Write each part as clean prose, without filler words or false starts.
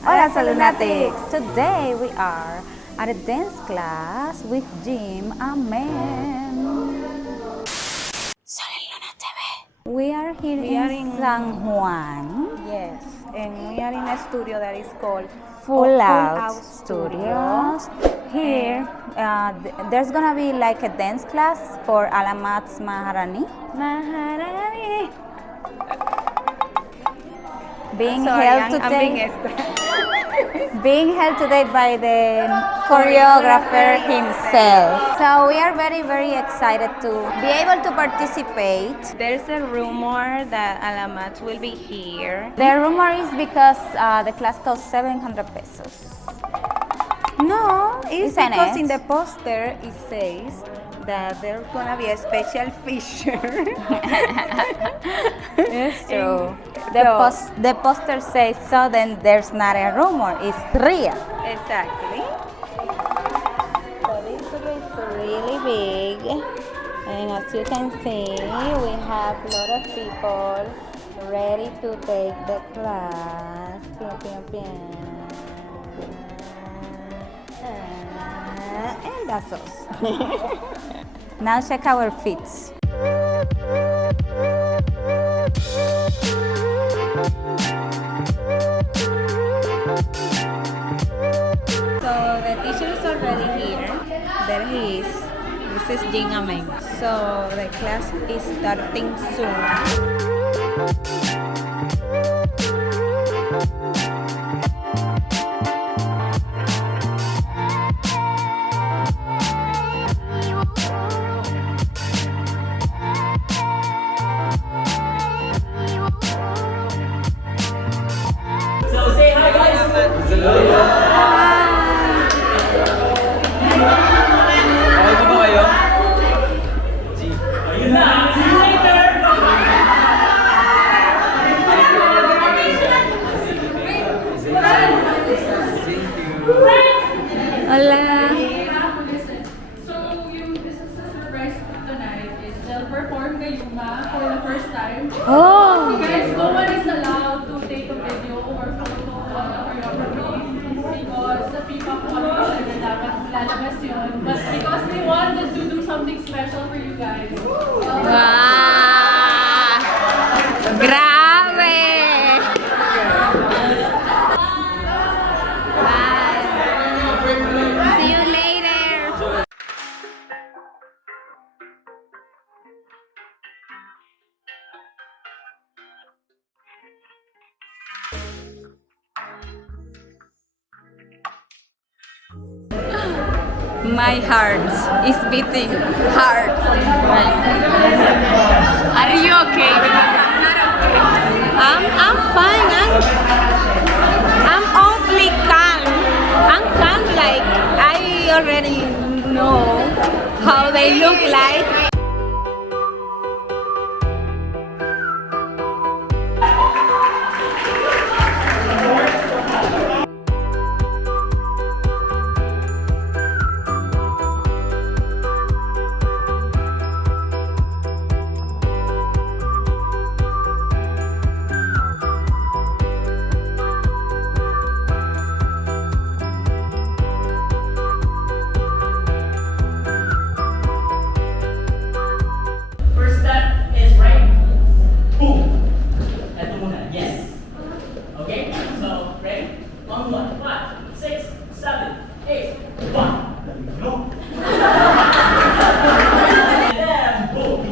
Hola Sol&Lunatics! Today we are at a dance class with Jim Amen. Sol&LunaTV. We are here in San Juan. Yes, and we are in a studio that is called Full Out Studios. Here, there's gonna be like a dance class for Alamat Maharani. Being held today by the choreographer himself. So we are very, very excited to be able to participate. There's a rumor that Alamat will be here. The rumor is because the class costs 700 pesos. No, it's Isn't because it? in the poster it says that there's gonna be a special feature. It's true. The poster says so, then there's not a rumor, it's real. Exactly. So this studio is really big, and as you can see, we have a lot of people ready to take the class. And that's us. Now check our feet. So the teacher is already here. There he is. This is Jim Amen. So the class is starting soon. So say hi guys! Okay ba kayo? Ayun na! See you later! Hola! So, this is a surprise tonight is they'll perform the Yuma for the first time. Oh! Guys, no one is allowed to take a video or photo of the choreography because the people talaga dapat lalabas yun. But because we wanted to do something special for you guys. Wow! Grabe! Bye! See you later! My heart is beating hard. Are you okay? Because I'm not okay. I'm fine. I'm awfully calm. I'm calm like I already know how they look like. First step is right. Boom. Ito muna. Yes. Okay? So, ready? On 1, 5, 6, 7, 8, 1. Go. And boom.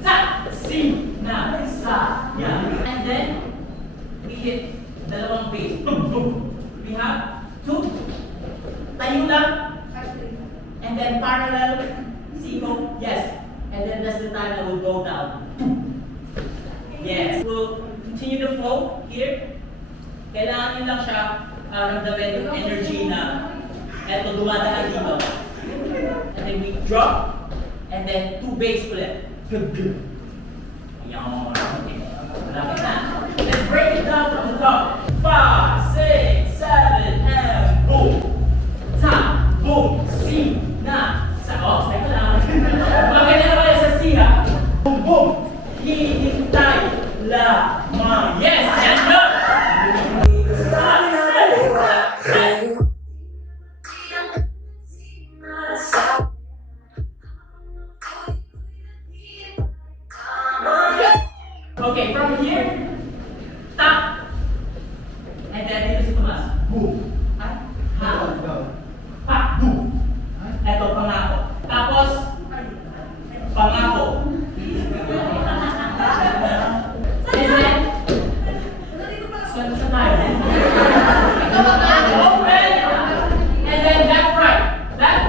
Sa. Si. Na. Sa. Yan. And then, we hit dalawang base. Boom. Boom. We have 2. Tayo lang. And then parallel. Siko. Yes. And then that's the time that will go down. Yes. We'll continue the flow here. Kailangan nyo lang siya ramdamin yung energy na eto dumadaan dito. And then we drop. And then 2 bass ulit. Yan. Okay. Malapit na. Let's break it down from the top. 5, 6, 7, and boom. Tap. Boom. Si. Na. Sa. Oh, stay ko lang. Maganda na kayo sa si ha. Boom, boom. Hihintay. La. Ma. Yes. Yan yun. And then dito si Tomas, boom. Ay, ha. Pa, boom. Ito, pangako. Tapos, pangako. And then, saan tayo? Open. And then left, right. Left,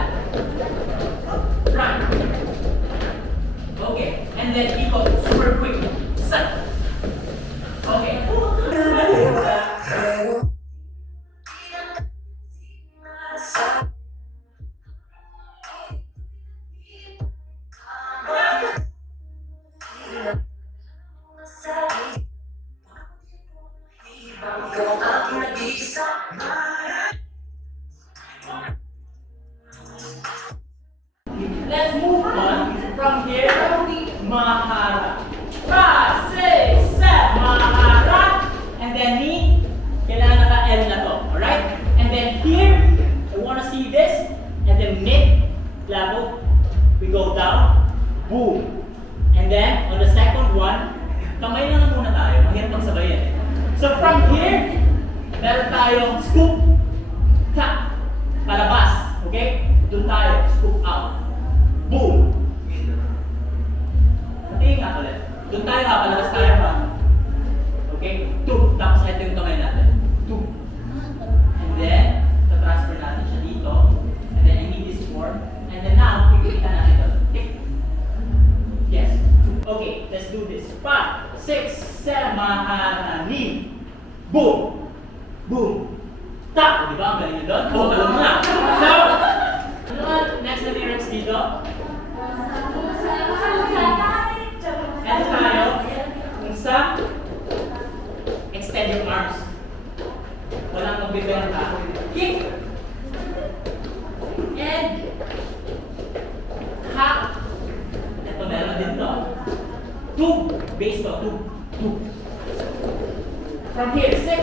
right. Okay. And then ikot, super quick. Set. Okay. Let's move on from here. Mahara. 5, 6, 7, Mahara. And then ni, kailangan naka-L na to. Alright? And then here, I want to see this. And then mid level, we go down. Boom. And then, on the second one, kamay lang muna tayo. Mahirap magsabayan. So from here, meron tayong scoop, tap, palabas. Okay? Doon tayo, scoop out. Boom! Patingin nga ulit. Doon tayo ha, palabas tayo ha. Okay? 2. Tapos ito yung kamay natin. 2. And then, transfer natin siya dito. And then I need this form. And then now, pipilitan natin ito. Tick. Yes. Okay, let's do this. 5, 6, 7, Maharani. Boom! Boom! Tap! Di ba? Ang galing nyo doon? Oh, alam mo na. So, ano nga next na lyrics dito? Ito tayo. Kung sa extend your arms. Walang magbibigyan ka. Kick! And hop. Ito meron din to. 2. Base to. 2. From here, 6, 7,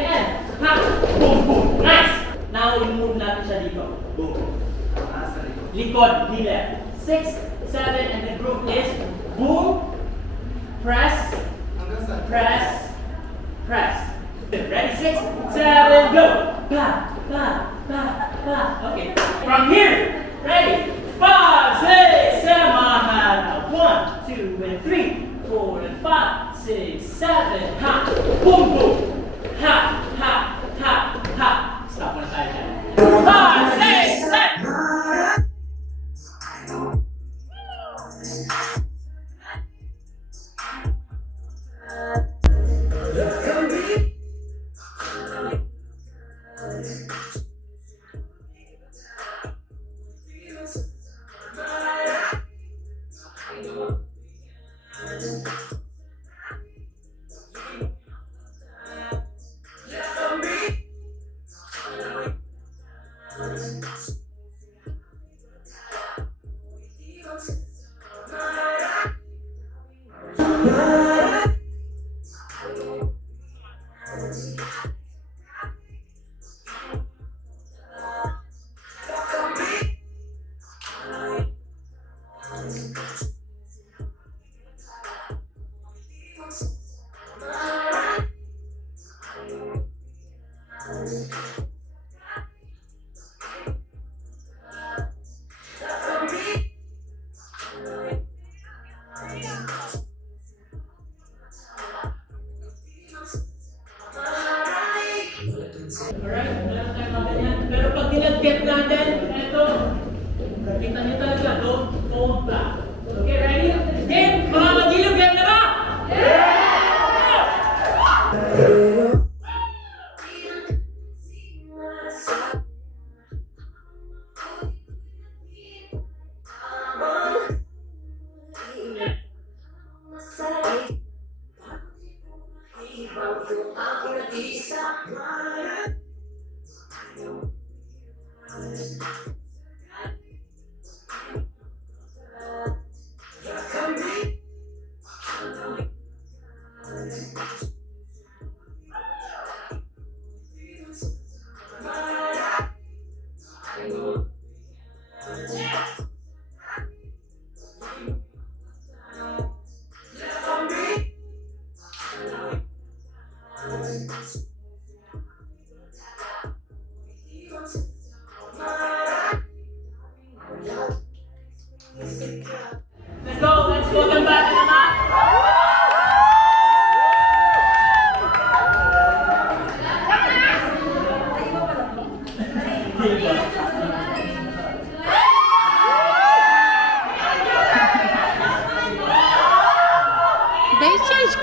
and hop. Boom, boom. Nice! Now, i-move natin siya dito. Boom. Likod, di left. 6, 7, and the group is boom, press, press, press. Ready? 6, 7, go! Pa, pa, pa, pa. Okay. From here, ready? 5, 6, 7, Mahara. 1, 2, and 3, 4, and 5, 6, 7, ha. Boom, boom. Ha, ha, ha, ha. Stop on the side again. 5, 6, 7. Alright, meron tayong mga ganyan. Pero pag nilagget natin, ito, kita nyo talaga, don't back. Okay, ready? Game! Mga magilog, game na ba?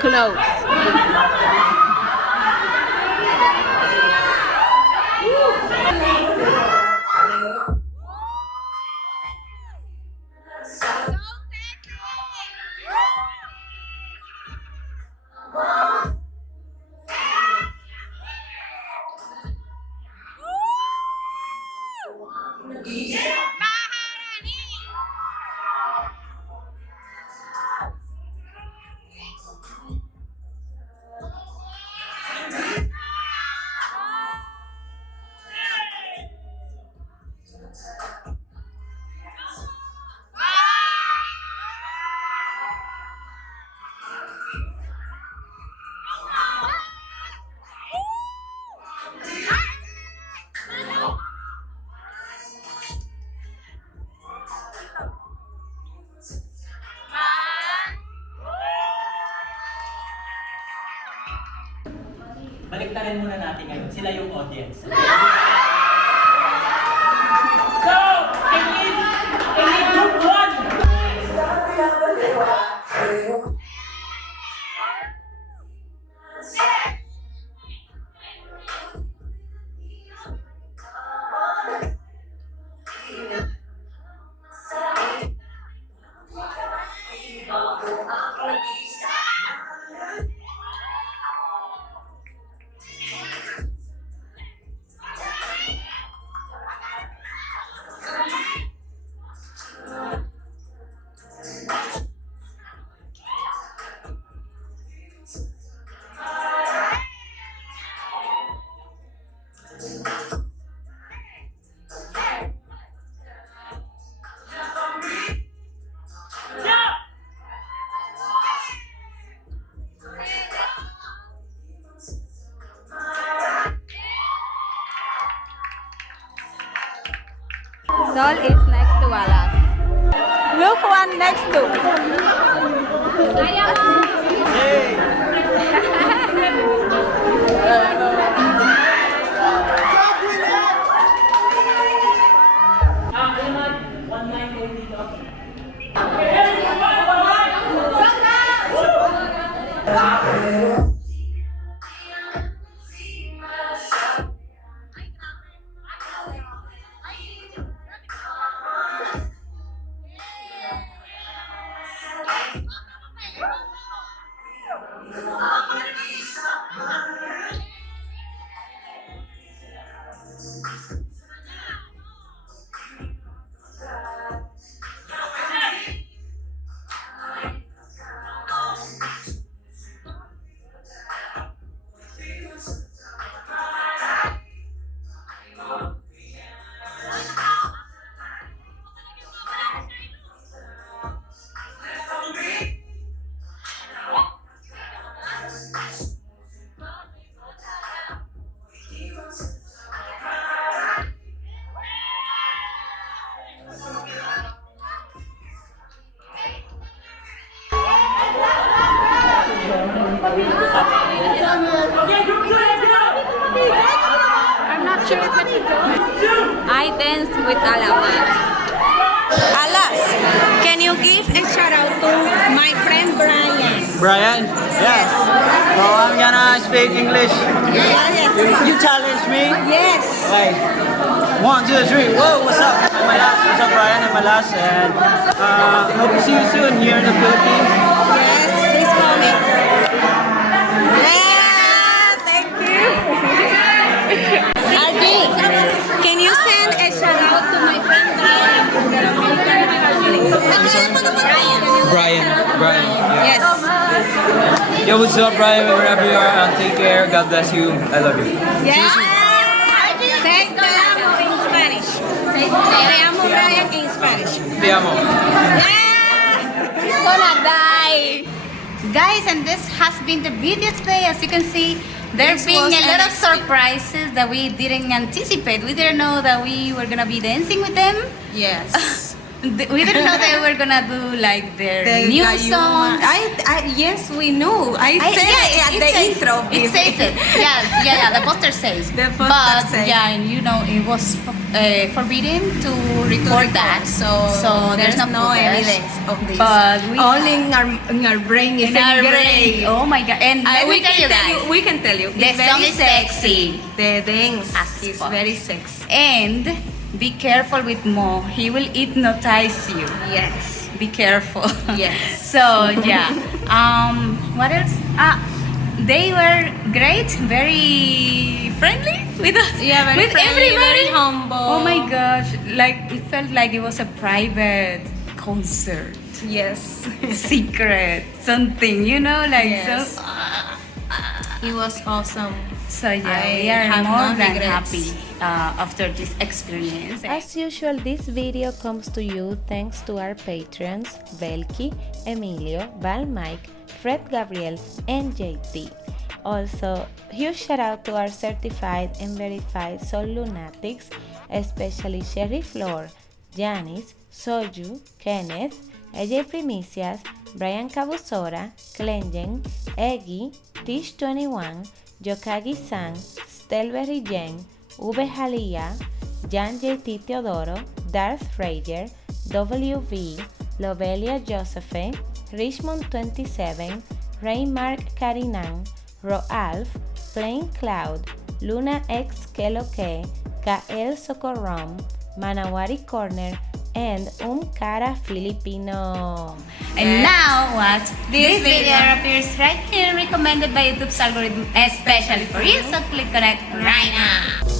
clothes. Baliktarin muna natin ngayon. Sila yung audience. So, I need group 1. Sol is next to Alas. Look one next to. Alamat, one line kayo dito. I'm not sure if I danced with Alamat. Alas, can you give a shout out to my friend Brian? Brian? Yes. So I'm gonna speak English. Yes. You challenge me? Yes. Okay. 1, 2, 3. Whoa, what's up? I'm Malas. What's up, Brian? I'm Malas. And hope to see you soon here in the Philippines. Yes, he's coming. Yeah, thank you. RD, can you send a shout out to my friend Brian from the Dominican? Brian. Yeah. Yes. Yo, what's up, Brian? Wherever you are, take care. God bless you. I love you. Yeah. Say te amo in Spanish. Say te amo Brian in Spanish. Te amo. Yeah! He's gonna die. Guys, and this has been the video today. As you can see, there's This been was a lot of unexpected. surprises that we didn't anticipate. We didn't know that we were gonna be dancing with them. Yes. We didn't know they were gonna do like their The new Gayuma. song. Yes, we knew. I said it at the intro. of It this says video. it. Yeah. The poster says. The poster but says. yeah, and you know it was forbidden to record that. So there's no footage. evidence of this. But we all have- in our brain is in our engraved. brain. Oh my god! And let me tell you guys, we can tell you. the it's song very is sexy. The dance As is fuck. very sexy. And be careful with Mo. He will hypnotize you. Yes. Be careful. Yes. So yeah. What else? They were great, very friendly with us. Yeah, very with friendly, everybody. very humble. Oh my gosh! Like it felt like it was a private concert, Yes. secret, something. You know, like Yes. so. It was awesome. So yeah, I we are have more no than regrets. happy after this experience. As usual, this video comes to you thanks to our patrons Belki, Emilio, Val Mike, Fred Gabriel, and JT. Also, huge shout out to our certified and verified Sol&Lunatics, especially Sherry Flor, Janice, Soju, Kenneth, AJ Primicias, Brian Cabusora, Clenjen, Eggy, Tish21, Yokagi-san, Stelberry Jen, V Jalía, Jan JT Teodoro, Darth Rager, WV, Lobelia Josephe, Richmond27, Raymark Karinan, Roalf, Plain Cloud, Luna X Keloke, Kael Socorrom, Manawari Corner, and Cara Filipino. And now what? This video appears right here, recommended by YouTube's algorithm, especially for you, so click on it right now.